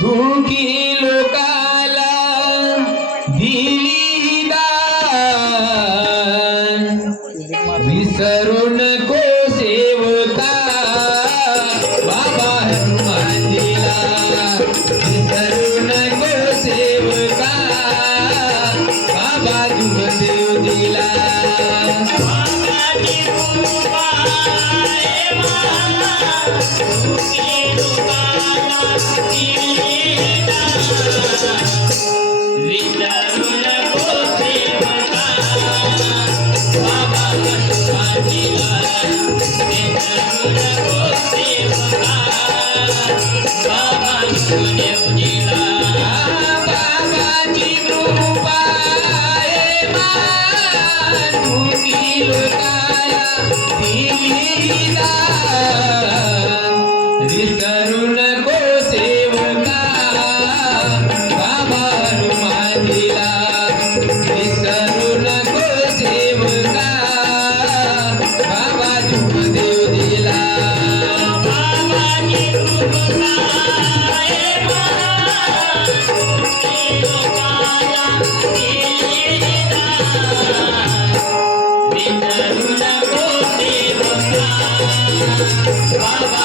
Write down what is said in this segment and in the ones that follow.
Do बाल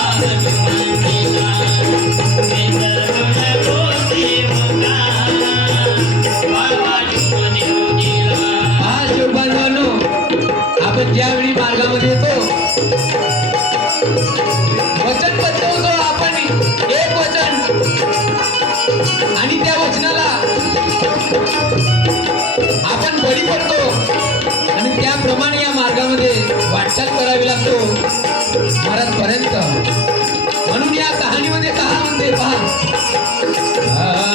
क्रमान या मार्गामध्ये वाटचाल करावी लागतो. महाराजपर्यंत म्हणून या कहाणीमध्ये कहा म्हणते पहा.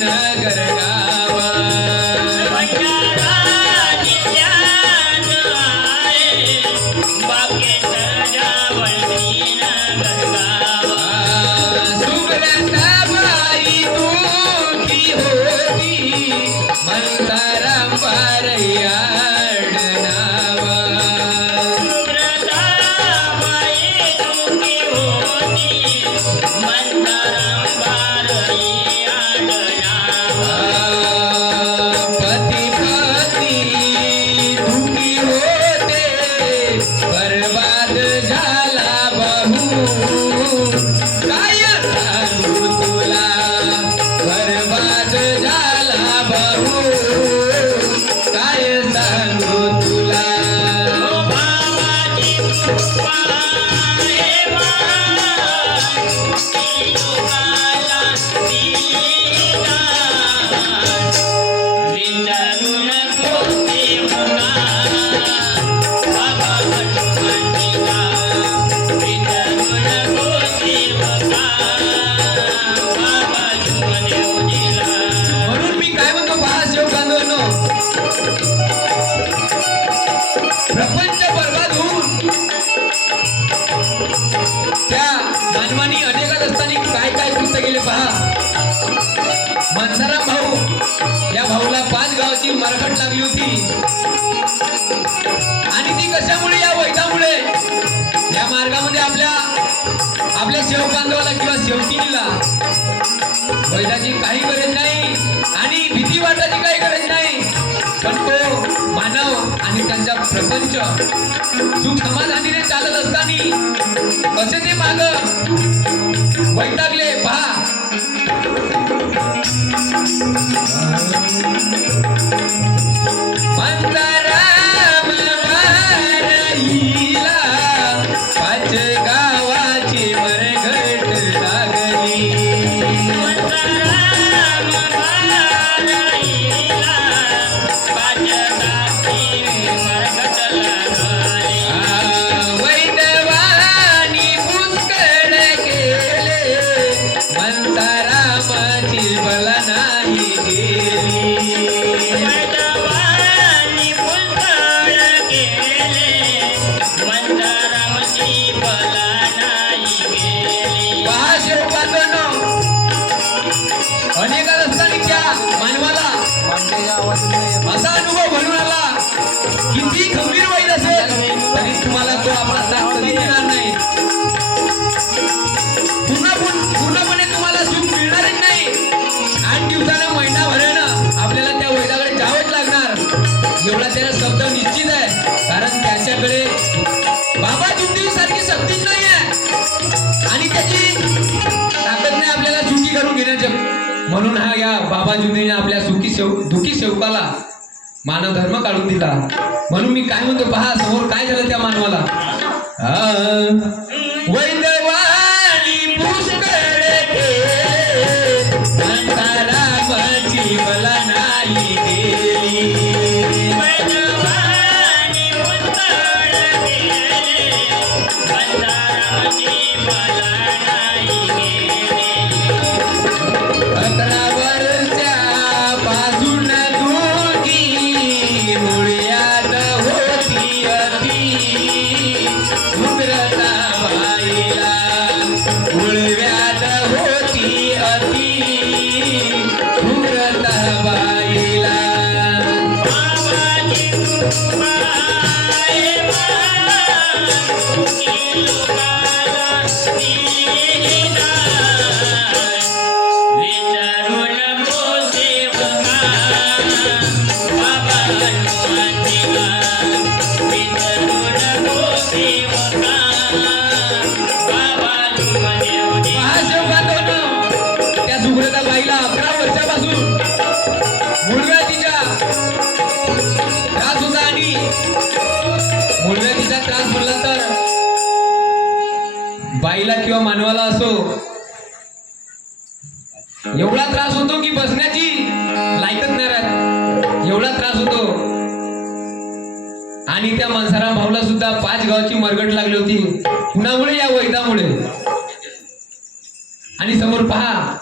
नगर मित्रांनो प्रपंच बर्बाद होऊन त्या मानवानी अनेकात असताना काय काय पुस्तक गेले पहा. मनसाराम भाऊ या भाऊला पाच गावाची मरखट लागली होती. आणि ती कशामुळे या वैदामुळे मार्गामध्ये आपल्या आपल्या शेव बांधवाला किंवा शेवकिनीला वैदाची काही गरज नाही आणि भीती वाटायची काही गरज नाही. पण तो मानव आणि त्यांचा प्रपंच सुख समाधानीने चालत असताना कसे ते माग वैतागले पहा. मंदाराम किती गंभीर वाईट असेल तरी तुम्हाला तो आपला साथ कधी देणार नाही. पूर्ण पूर्णपणे तुम्हाला सुख मिळणारच नाही. आठ दिवसानं महिनाभरानं आपल्याला त्या वैदाकडे जावंच लागणार. एवढा त्याला शब्द निश्चित आहे कारण त्याच्याकडे बाबा जुमदेव सारखी शक्तीच नाही आहे आणि त्याची ताकद आपल्याला सुखी करून घेण्याचं. म्हणून हा या बाबा जुमदेवने आपल्या सुखी सेव दुखी सेवकाला मानव धर्म काढून दिला. म्हणून मी काय म्हणतो पहा समोर काय झालं त्या मानवाला? वैद्य उग्रता त्रास मुळव्याधीचा त्रास म्हणला तर बाईला किंवा मानवाला असो. एवढा त्रास होतो की बसण्याची लायकच नाही राहत. एवढा त्रास होतो. आणि त्या मनसाराम भाऊला सुद्धा पाच गावाची मरगट लागली होती. कुणामुळे या वैदामुळे आणि समोर पहा